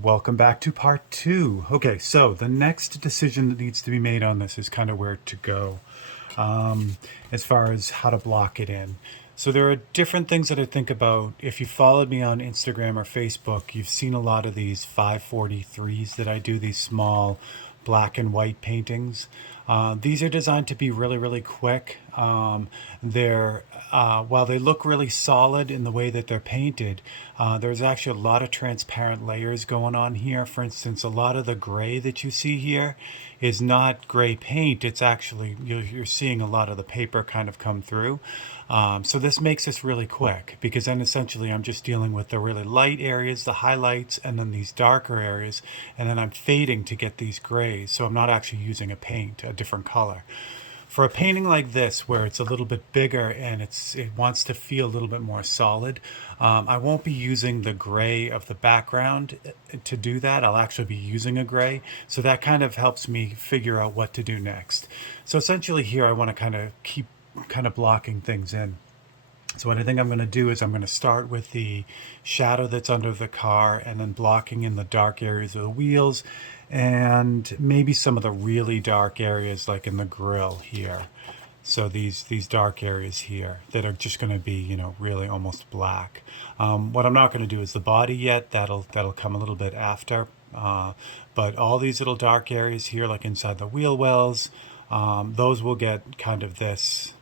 Welcome back to part two. Okay, so the next decision that needs to be made on this is kind of where to go as far as how to block it in. So there are different things that I think about. If you followed me on Instagram or Facebook, you've seen a lot of these 543s that I do, these small black and white paintings. These are designed to be really, really quick. They're while they look really solid in the way that they're painted, there's actually a lot of transparent layers going on here. For instance, a lot of the gray that you see here is not gray paint. It's actually, you're seeing a lot of the paper kind of come through. So this makes this really quick because then essentially I'm just dealing with the really light areas, the highlights, and then these darker areas, and then I'm fading to get these grays. So I'm not actually using a paint, a different color. For a painting like this, where it's a little bit bigger and it wants to feel a little bit more solid, I won't be using the gray of the background to do that. I'll actually be using a gray. So that kind of helps me figure out what to do next. So essentially here, I want to kind of keep kind of blocking things in. So what I think I'm going to do is I'm going to start with the shadow that's under the car and then blocking in the dark areas of the wheels and maybe some of the really dark areas like in the grill here. So these dark areas here that are just going to be, you know, really almost black. What I'm not going to do is the body yet. That'll come a little bit after. But all these little dark areas here, like inside the wheel wells, those will get kind of this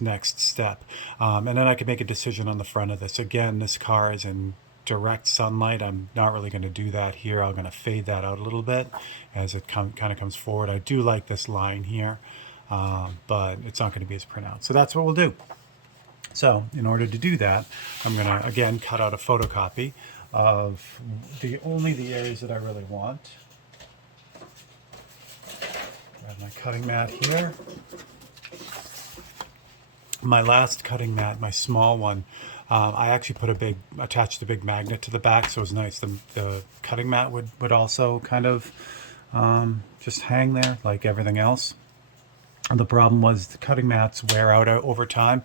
next step. And then I can make a decision on the front of this. Again, this car is in direct sunlight. I'm not really going to do that here. I'm going to fade that out a little bit as it kind of comes forward. I do like this line here, but it's not going to be as pronounced. So that's what we'll do. So in order to do that, I'm going to, again, cut out a photocopy of only the areas that I really want. Grab my cutting mat here. My last cutting mat, my small one, I actually attached a big magnet to the back, so it was nice. The cutting mat would also kind of just hang there like everything else. And the problem was the cutting mats wear out over time,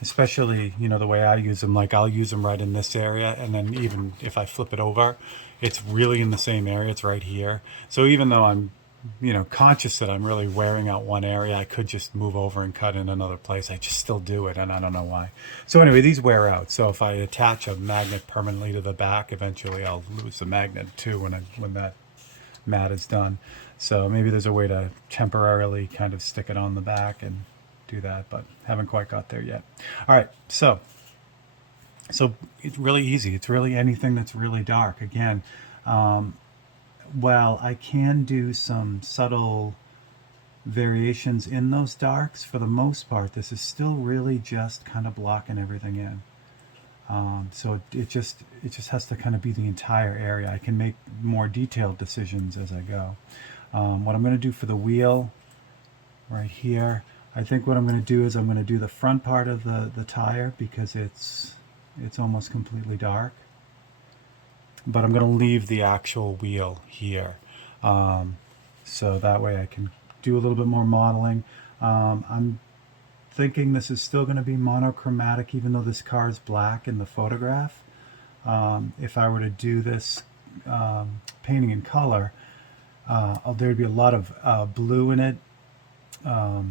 especially, you know, the way I use them. Like I'll use them right in this area, and then even if I flip it over, it's really in the same area. It's right here. So even though I'm, you know, conscious that I'm really wearing out one area, I could just move over and cut in another place. I just still do it, and I don't know why. So anyway, these wear out. So if I attach a magnet permanently to the back, eventually I'll lose the magnet too when that mat is done. So maybe there's a way to temporarily kind of stick it on the back and do that, but haven't quite got there yet. All right, so it's really easy. It's really anything that's really dark. Again, while I can do some subtle variations in those darks, for the most part, this is still really just kind of blocking everything in. So it just has to kind of be the entire area. I can make more detailed decisions as I go. What I'm going to do for the wheel right here, I think what I'm going to do is I'm going to do the front part of the tire because it's almost completely dark. But I'm going to leave the actual wheel here. So that way I can do a little bit more modeling. I'm thinking this is still going to be monochromatic even though this car is black in the photograph. If I were to do this painting in color, there'd be a lot of blue in it, a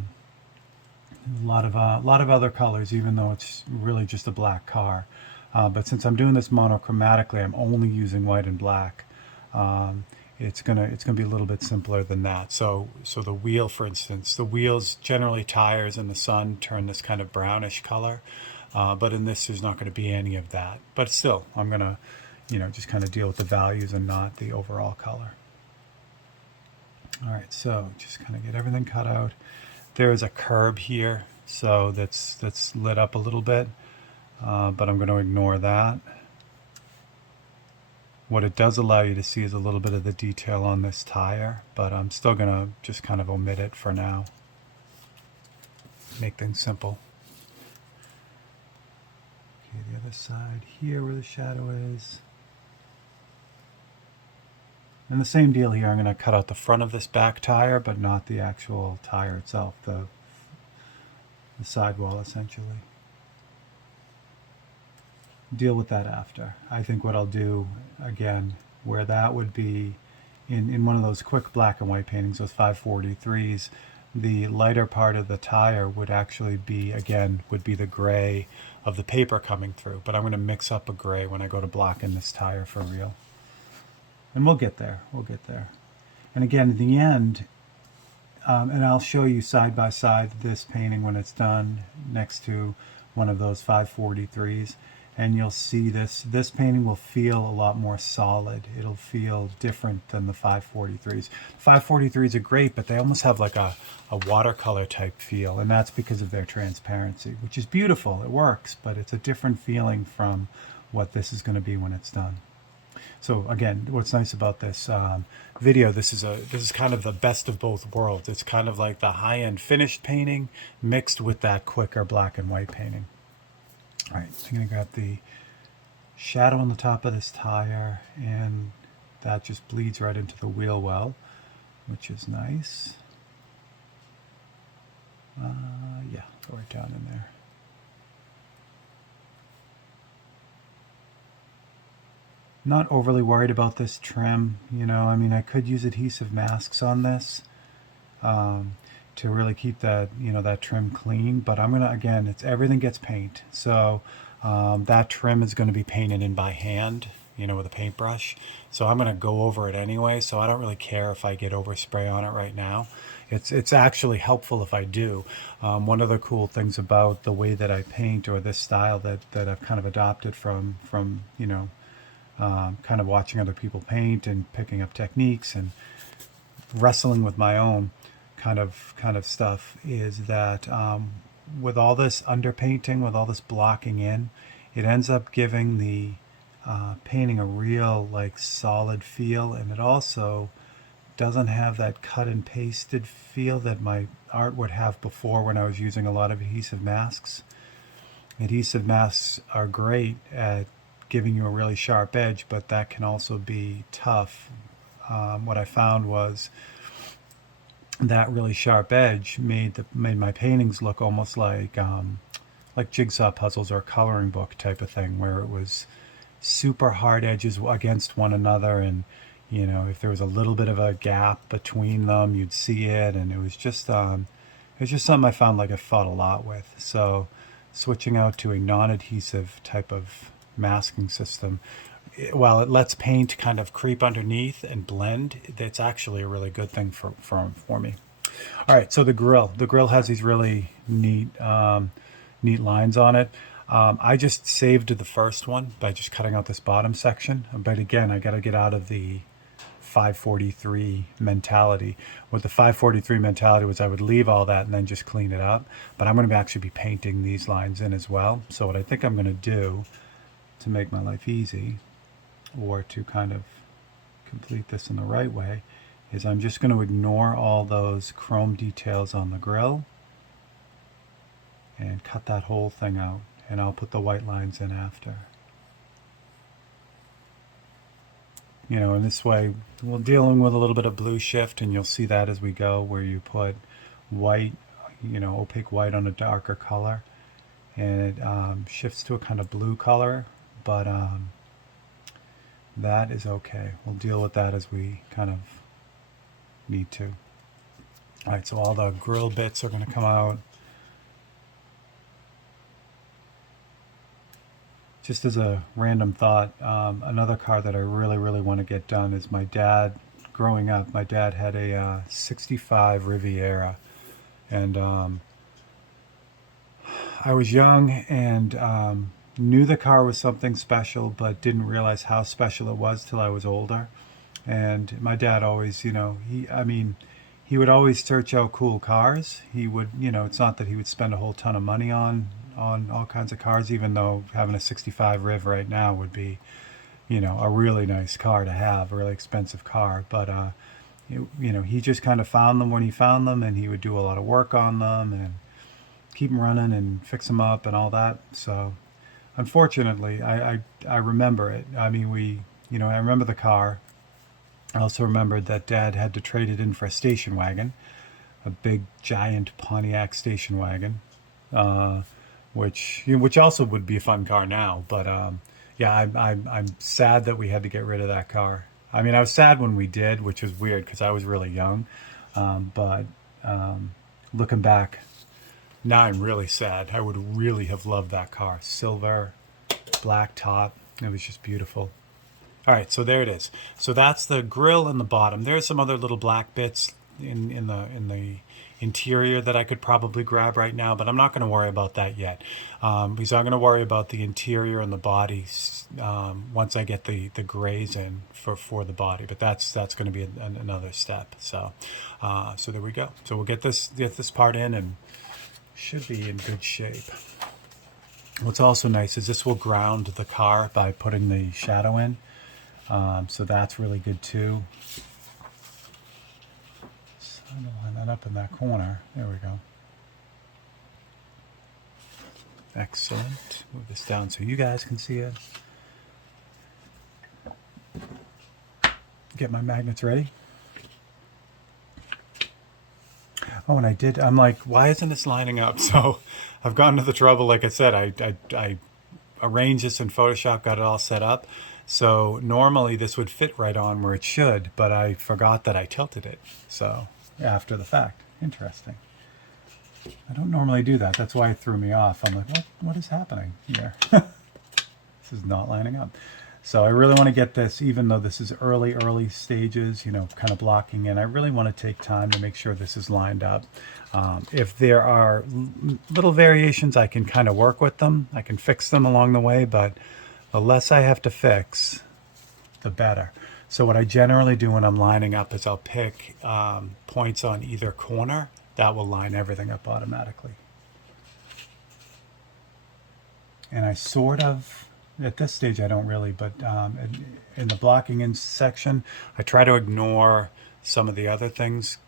lot of other colors, even though it's really just a black car. But since I'm doing this monochromatically, I'm only using white and black. It's gonna be a little bit simpler than that. So the wheel, for instance, the wheels, generally tires in the sun turn this kind of brownish color, but in this there's not going to be any of that. But still, I'm gonna, you know, just kind of deal with the values and not the overall color. All right, so just kind of get everything cut out. There is a curb here, so that's lit up a little bit, but I'm going to ignore that. What it does allow you to see is a little bit of the detail on this tire, but I'm still going to just kind of omit it for now. Make things simple. Okay, the other side here where the shadow is. And the same deal here, I'm going to cut out the front of this back tire, but not the actual tire itself, the sidewall essentially. Deal with that after. I think what I'll do, again, where that would be in one of those quick black and white paintings, those 543s, the lighter part of the tire would actually be, again, would be the gray of the paper coming through. But I'm going to mix up a gray when I go to blocking this tire for real. And we'll get there. We'll get there. And again, in the end, and I'll show you side by side this painting when it's done next to one of those 543s. And you'll see this painting will feel a lot more solid. It'll feel different than the 543s. 543s are great, but they almost have like a watercolor type feel, and that's because of their transparency, which is beautiful. It works, but it's a different feeling from what this is going to be when it's done. So again, what's nice about this video, this is kind of the best of both worlds. It's kind of like the high-end finished painting mixed with that quicker black and white painting. All right, so I'm going to grab the shadow on the top of this tire, and that just bleeds right into the wheel well, which is nice. Yeah, go right down in there. Not overly worried about this trim, you know, I mean, I could use adhesive masks on this to really keep that, you know, that trim clean, but I'm gonna, again, it's everything gets paint, so that trim is going to be painted in by hand, you know, with a paintbrush, so I'm going to go over it anyway, so I don't really care if I get overspray on it right now. It's actually helpful if I do. One of the cool things about the way that I paint, or this style that I've kind of adopted from you know, kind of watching other people paint and picking up techniques and wrestling with my own kind of stuff, is that with all this underpainting, with all this blocking in, it ends up giving the painting a real like solid feel, and it also doesn't have that cut and pasted feel that my art would have before when I was using a lot of adhesive masks. Adhesive masks are great at giving you a really sharp edge, but that can also be tough. What I found was that really sharp edge made my paintings look almost like jigsaw puzzles or a coloring book type of thing, where it was super hard edges against one another, and you know, if there was a little bit of a gap between them, you'd see it, and it was just something I found like I fought a lot with. So switching out to a non-adhesive type of masking system, while it lets paint kind of creep underneath and blend, it's actually a really good thing for me. All right, so the grill has these really neat lines on it. I just saved the first one by just cutting out this bottom section, but again, I got to get out of the 543 mentality. What the 543 mentality was, I would leave all that and then just clean it up, but I'm going to actually be painting these lines in as well. So what I think I'm going to do to make my life easy, or to kind of complete this in the right way, is I'm just going to ignore all those chrome details on the grill and cut that whole thing out, and I'll put the white lines in after. You know, in this way, we're dealing with a little bit of blue shift, and you'll see that as we go, where you put white, you know, opaque white on a darker color, and it shifts to a kind of blue color, but that is okay. We'll deal with that as we kind of need to. All right, so all the grill bits are going to come out. Just as a random thought, another car that I really want to get done is my dad. Growing up, my dad had a 65 Riviera, and I was young and knew the car was something special, but didn't realize how special it was till I was older. And my dad always, you know, he would always search out cool cars. He would, you know, it's not that he would spend a whole ton of money on all kinds of cars, even though having a 65 Riv right now would be, you know, a really nice car to have, a really expensive car. But, you know, he just kind of found them when he found them, and he would do a lot of work on them and keep them running and fix them up and all that. So unfortunately, I remember it. I mean, you know, I remember the car. I also remembered that Dad had to trade it in for a station wagon, a big giant Pontiac station wagon, which also would be a fun car now. But yeah, I'm sad that we had to get rid of that car. I mean, I was sad when we did, which was weird because I was really young. But looking back, now I'm really sad. I would really have loved that car. Silver, black top. It was just beautiful. All right, so there it is. So that's the grill and the bottom. There's some other little black bits in the interior that I could probably grab right now, but I'm not going to worry about that yet, because I'm going to worry about the interior and the bodies once I get the grays in for the body. But that's going to be another step. So so there we go. So we'll get this part in and should be in good shape. What's also nice is this will ground the car by putting the shadow in. So that's really good too. So I'm going to line that up in that corner. There we go. Excellent. Move this down so you guys can see it. Get my magnets ready. Oh, and I'm like, why isn't this lining up? So I've gone to the trouble, like I said, I arranged this in Photoshop, got it all set up. So normally this would fit right on where it should, but I forgot that I tilted it. So after the fact, interesting. I don't normally do that. That's why it threw me off. I'm like, what is happening here? This is not lining up. So I really want to get this, even though this is early stages, you know, kind of blocking in. I really want to take time to make sure this is lined up. If there are little variations, I can kind of work with them. I can fix them along the way, but the less I have to fix, the better. So what I generally do when I'm lining up is I'll pick points on either corner. That will line everything up automatically. And I sort of, at this stage I don't really, but in the blocking in section, I try to ignore some of the other things.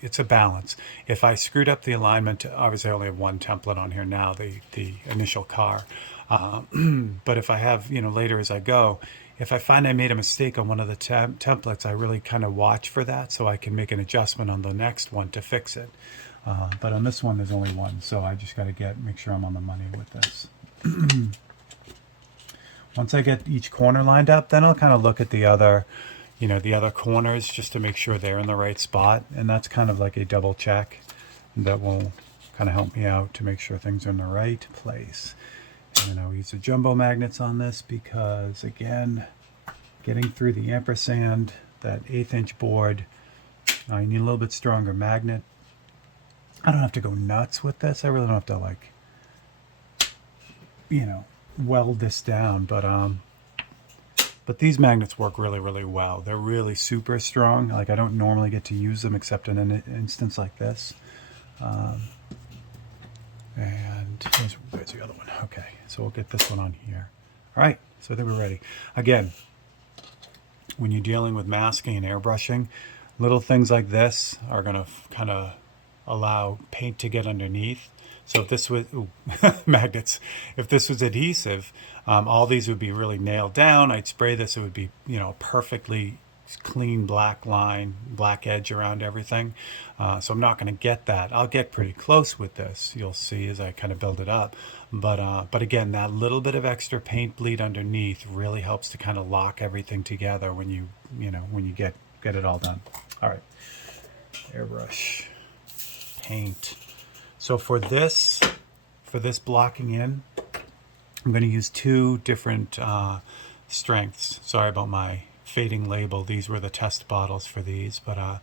It's a balance. If I screwed up the alignment, obviously I only have one template on here now, the initial car. But if I have, you know, later as I go, if I find I made a mistake on one of the templates, I really kind of watch for that so I can make an adjustment on the next one to fix it. But on this one, there's only one, so I just got to make sure I'm on the money with this. Once I get each corner lined up, then I'll kind of look at the other, you know, the other corners just to make sure they're in the right spot. And that's kind of like a double check that will kind of help me out to make sure things are in the right place. And I'll use the jumbo magnets on this because, again, getting through the ampersand, that 1/8 inch board, I need a little bit stronger magnet. I don't have to go nuts with this. I really don't have to, like, you know, weld this down. But these magnets work really, really well. They're really super strong. Like, I don't normally get to use them except in an instance like this. And there's the other one. Okay, so we'll get this one on here. All right, so I think we're ready. Again, when you're dealing with masking and airbrushing, little things like this are going to kind of allow paint to get underneath. So if this was magnets, if this was adhesive, all these would be really nailed down. I'd spray this; it would be, you know, perfectly clean black line, black edge around everything. So I'm not going to get that. I'll get pretty close with this. You'll see as I kind of build it up. But again, that little bit of extra paint bleed underneath really helps to kind of lock everything together when you get it all done. All right, airbrush paint. So for this blocking in, I'm going to use two different strengths. Sorry about my fading label. These were the test bottles for these, but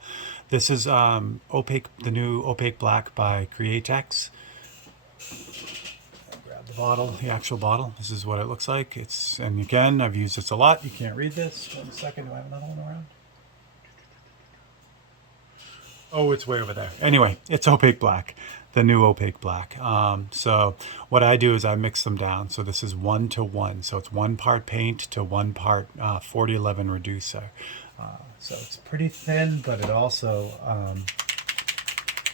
this is opaque, the new opaque black by Createx. Grab the bottle, the actual bottle. This is what it looks like. And again, I've used this a lot. You can't read this. 1 second. Do I have another one around? Oh, it's way over there. Anyway, it's opaque black, the new opaque black. So what I do is I mix them down. So this is 1:1. So it's 1 part paint to 1 part 4011 reducer. So it's pretty thin, but it also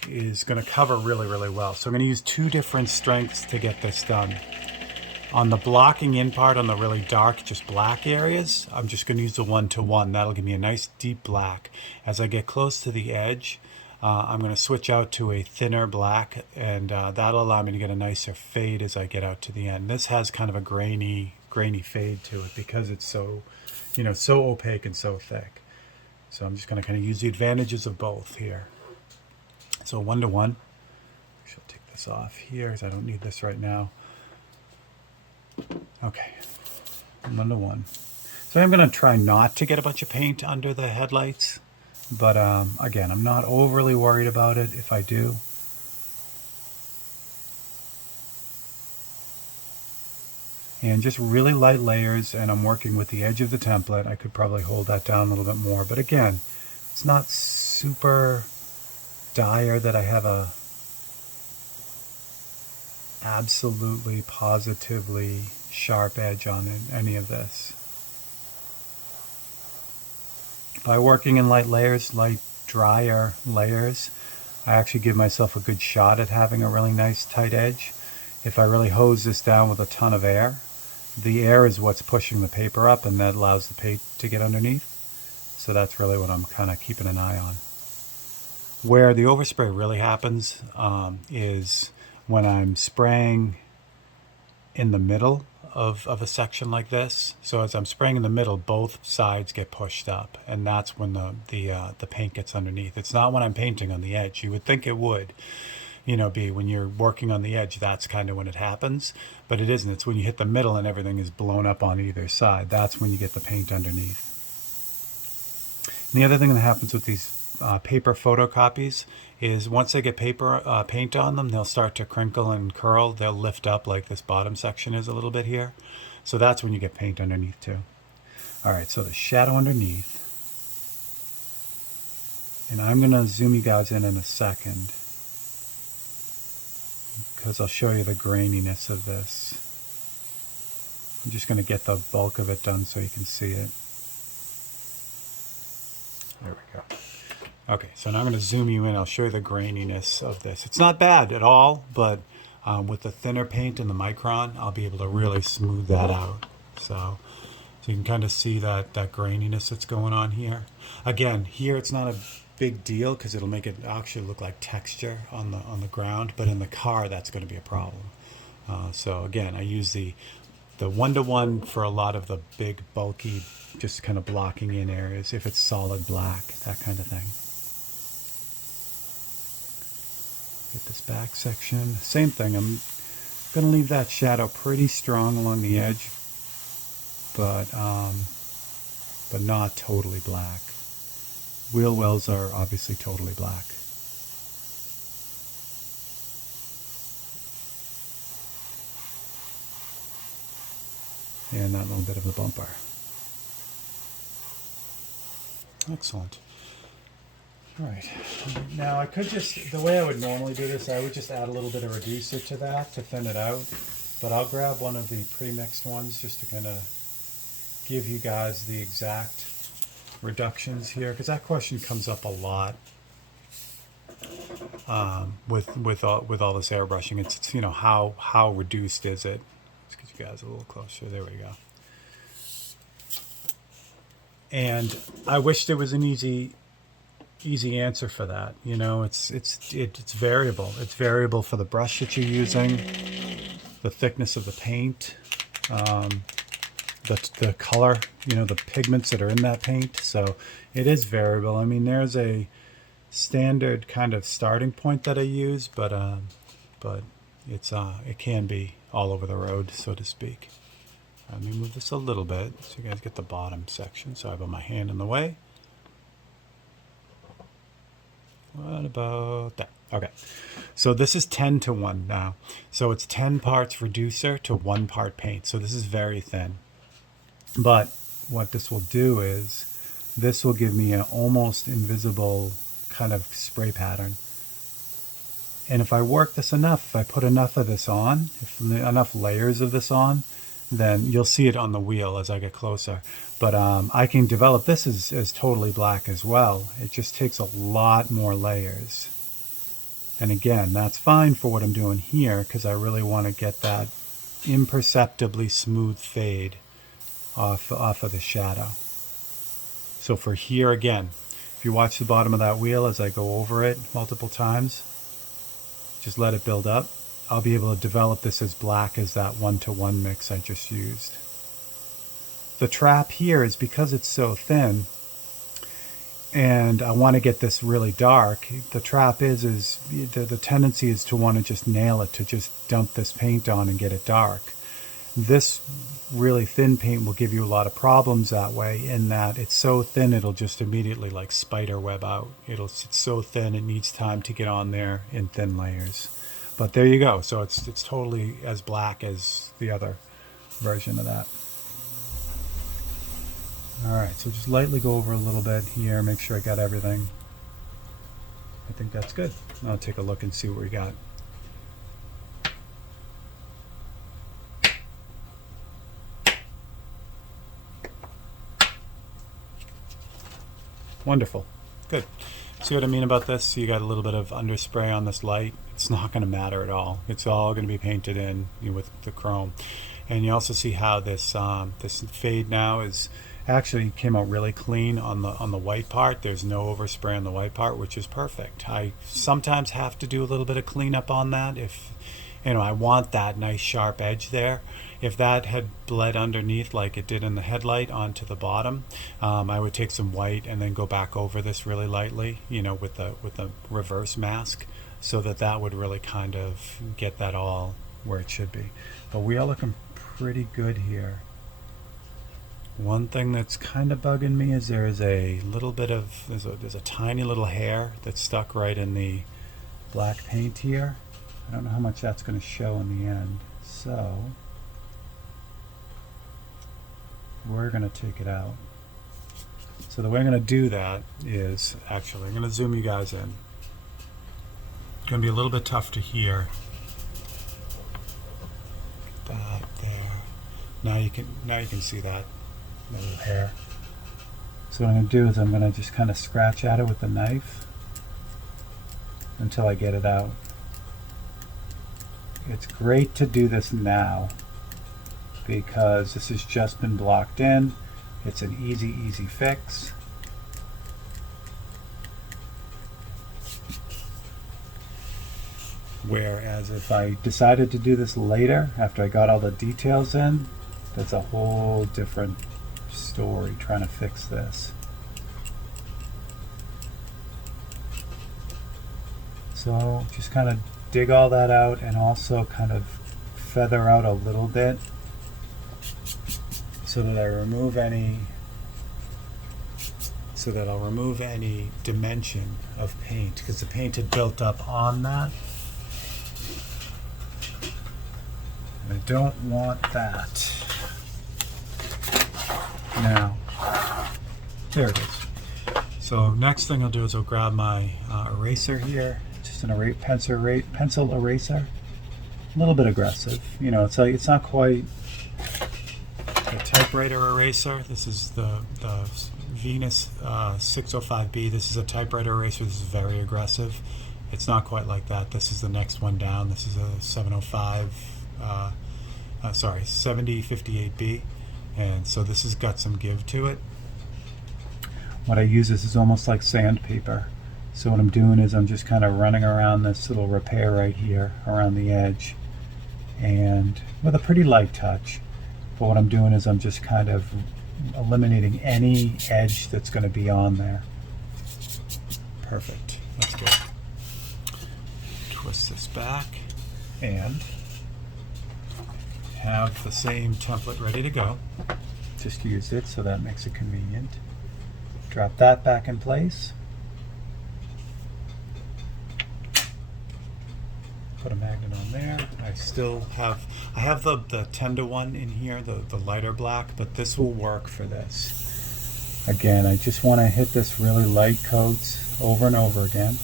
is going to cover really, really well. So I'm going to use 2 different strengths to get this done. On the blocking in part, on the really dark, just black areas, I'm just going to use the 1:1. That'll give me a nice deep black. As I get close to the edge, I'm going to switch out to a thinner black, and that'll allow me to get a nicer fade as I get out to the end. This has kind of a grainy fade to it because it's so, so opaque and so thick. So I'm just going to kind of use the advantages of both here. So 1:1. I shall take this off here because I don't need this right now. Okay, 1:1. So I'm going to try not to get a bunch of paint under the headlights, but again, I'm not overly worried about it if I do. And just really light layers, and I'm working with the edge of the template. I could probably hold that down a little bit more, but again, it's not super dire that I have a absolutely positively sharp edge on any of this. By working in light layers, light drier layers, I actually give myself a good shot at having a really nice tight edge. If I really hose this down with a ton of air, the air is what's pushing the paper up, and that allows the paint to get underneath. So that's really what I'm kind of keeping an eye on. Where the overspray really happens is when I'm spraying in the middle of a section like this. So as I'm spraying in the middle, both sides get pushed up, and that's when the paint gets underneath. It's not when I'm painting on the edge. You would think it would, be when you're working on the edge, that's kind of when it happens, but it isn't. It's when you hit the middle and everything is blown up on either side. That's when you get the paint underneath. And the other thing that happens with these paper photocopies is once they get paint on them, they'll start to crinkle and curl. They'll lift up like this bottom section is a little bit here. So that's when you get paint underneath too. All right, so the shadow underneath. And I'm going to zoom you guys in a second, because I'll show you the graininess of this. I'm just going to get the bulk of it done so you can see it. There we go. Okay, so now I'm going to zoom you in. I'll show you the graininess of this. It's not bad at all, but with the thinner paint and the micron, I'll be able to really smooth that out. So you can kind of see that graininess that's going on here. Again, here it's not a big deal because it'll make it actually look like texture on the ground, but in the car that's going to be a problem. So again, I use the 1:1 for a lot of the big bulky, just kind of blocking in areas if it's solid black, that kind of thing. Get this back section, same thing. I'm going to leave that shadow pretty strong along the edge, but not totally black. Wheel wells are obviously totally black. And that little bit of the bumper. Excellent. All right. Now I could just, the way I would normally do this, I would just add a little bit of reducer to that to thin it out. But I'll grab one of the pre-mixed ones just to kind of give you guys the exact reductions here, because that question comes up a lot with all this airbrushing. It's how reduced is it? Let's get you guys a little closer. There we go. And I wish there was an easy answer for that. It's variable. It's variable for the brush that you're using, the thickness of the paint, the color, the pigments that are in that paint. So it is variable. I mean, there's a standard kind of starting point that I use, but it can be all over the road, so to speak. Let me move this a little bit so you guys get the bottom section. So I have my hand in the way. What about that? Okay, so this is 10:1 now. So it's 10 parts reducer to 1 part paint. So this is very thin. But what this will do is this will give me an almost invisible kind of spray pattern. And if I work this enough, if I put enough of this on, if enough layers of this on, then you'll see it on the wheel as I get closer. But I can develop this as totally black as well. It just takes a lot more layers. And again, that's fine for what I'm doing here, because I really want to get that imperceptibly smooth fade off of the shadow. So for here again, If you watch the bottom of that wheel as I go over it multiple times, just let it build up. I'll be able to develop this as black as that 1-to-1 mix I just used. The trap here is because it's so thin and I want to get this really dark, the trap is the tendency is to want to just nail it, to just dump this paint on and get it dark. This really thin paint will give you a lot of problems that way, in that it's so thin it'll just immediately like spider web out. It's so thin it needs time to get on there in thin layers. But there you go. So it's totally as black as the other version of that. Alright, so just lightly go over a little bit here, make sure I got everything. I think that's good. I'll take a look and see what we got. Wonderful. Good. See what I mean about this? You got a little bit of underspray on this light. It's not going to matter at all. It's all going to be painted in with the chrome. And you also see how this this fade now is actually came out really clean on the white part. There's no overspray on the white part, which is perfect. I sometimes have to do a little bit of cleanup on that if I want that nice sharp edge there. If that had bled underneath like it did in the headlight onto the bottom, I would take some white and then go back over this really lightly, with the reverse mask, so that would really kind of get that all where it should be. But we are looking pretty good here. One thing that's kind of bugging me is there's a little bit of there's a tiny little hair that's stuck right in the black paint here. I don't know how much that's going to show in the end, so we're going to take it out. So the way I'm going to do that is, actually, I'm going to zoom you guys in. It's going to be a little bit tough to hear. Get that there. Now you can see that little hair. So what I'm going to do is I'm going to just kind of scratch at it with the knife until I get it out. It's great to do this now because this has just been blocked in. It's an easy fix. Whereas if I decided to do this later, after I got all the details in, that's a whole different story trying to fix this. So just kind of dig all that out and also kind of feather out a little bit so that I'll remove any dimension of paint, because the paint had built up on that. And I don't want that. Now, there it is. So next thing I'll do is I'll grab my eraser here, just an pencil eraser. A little bit aggressive, it's not quite a typewriter eraser. This is the Venus 605B. This is a typewriter eraser. This is very aggressive. It's not quite like that. This is the next one down. This is a 7058B. And so this has got some give to it. What I use is almost like sandpaper. So what I'm doing is I'm just kind of running around this little repair right here around the edge, and with a pretty light touch. But what I'm doing is I'm just kind of eliminating any edge that's going to be on there. Perfect. That's good. Twist this back and have the same template ready to go. Just use it, so that makes it convenient. Drop that back in place. Put a magnet on there. I have the 10-to-1 in here, the lighter black, but this will work for this. Again, I just want to hit this really light coats over and over again.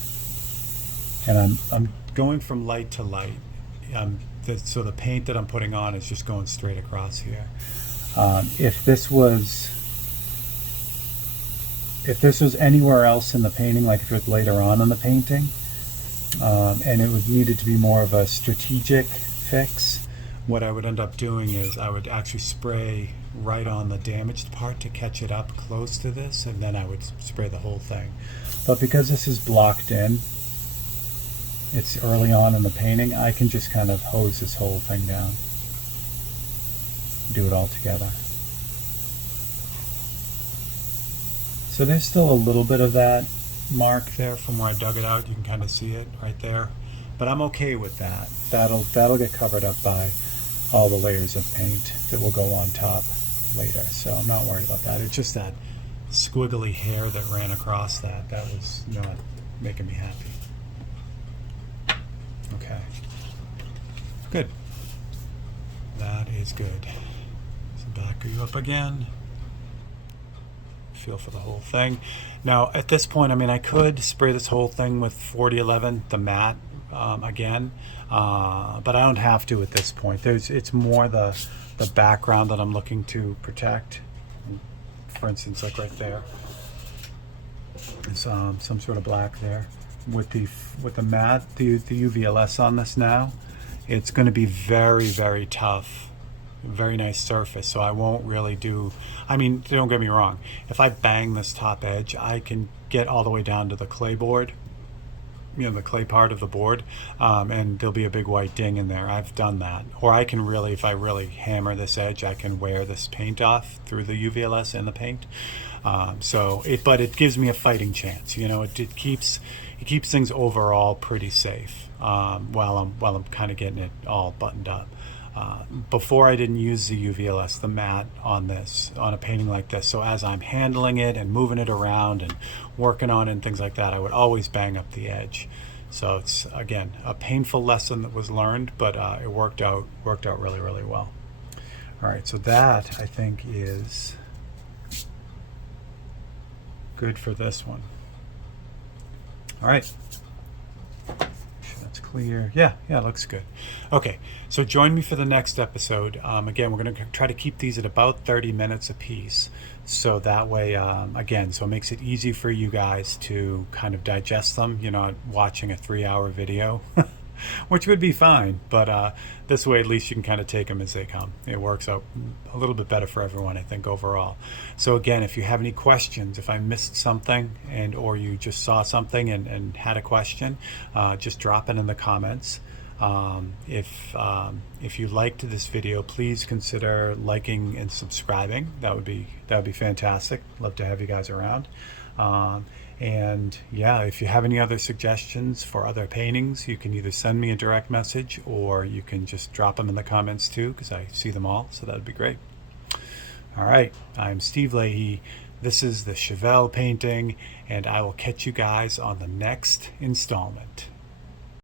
And I'm going from light to light. So the paint that I'm putting on is just going straight across here. If this was anywhere else in the painting, like if it was later on in the painting, and it would needed to be more of a strategic fix, what I would end up doing is I would actually spray right on the damaged part to catch it up close to this, and then I would spray the whole thing. But because this is blocked in, it's early on in the painting, I can just kind of hose this whole thing down. Do it all together. So there's still a little bit of that mark there from where I dug it out. You can kind of see it right there. But I'm okay with that. That'll get covered up by all the layers of paint that will go on top later. So I'm not worried about that. It's just that squiggly hair that ran across that was not making me happy. Okay. Good. That is good. So back you up again. Feel for the whole thing. Now at this point, I mean, I could spray this whole thing with 4011, the matte, again, but I don't have to at this point. It's more the background that I'm looking to protect. For instance, like right there, there's some sort of black there. With the matte, the UVLS on this now, it's going to be very, very tough. Very nice surface, so I won't really do, I mean, don't get me wrong, if I bang this top edge, I can get all the way down to the clay board, you know, the clay part of the board, and there'll be a big white ding in there. I've done that. Or I can really, if I really hammer this edge, I can wear this paint off through the UVLS and the paint. But it gives me a fighting chance. You know, it keeps things overall pretty safe while I'm kind of getting it all buttoned up. Before I didn't use the UVLS, the matte on a painting like this. So as I'm handling it and moving it around and working on it and things like that, I would always bang up the edge. So it's, again, a painful lesson that was learned, but it worked out really, really well. All right, so that I think is good for this one. All right. That's clear. Yeah, it looks good. Okay, so join me for the next episode. Again, we're going to try to keep these at about 30 minutes a piece. So that way, again, so it makes it easy for you guys to kind of digest them. You're not watching a 3-hour video, which would be fine. But this way, at least you can kind of take them as they come. It works out a little bit better for everyone, I think, overall. So again, if you have any questions, if I missed something or you just saw something and had a question, just drop it in the comments. If you liked this video, please consider liking and subscribing. That would be fantastic. Love to have you guys around. And yeah, if you have any other suggestions for other paintings, you can either send me a direct message or you can just drop them in the comments too, because I see them all, so that would be great. All right, I'm Steve Leahy. This is the Chevelle painting, and I will catch you guys on the next installment.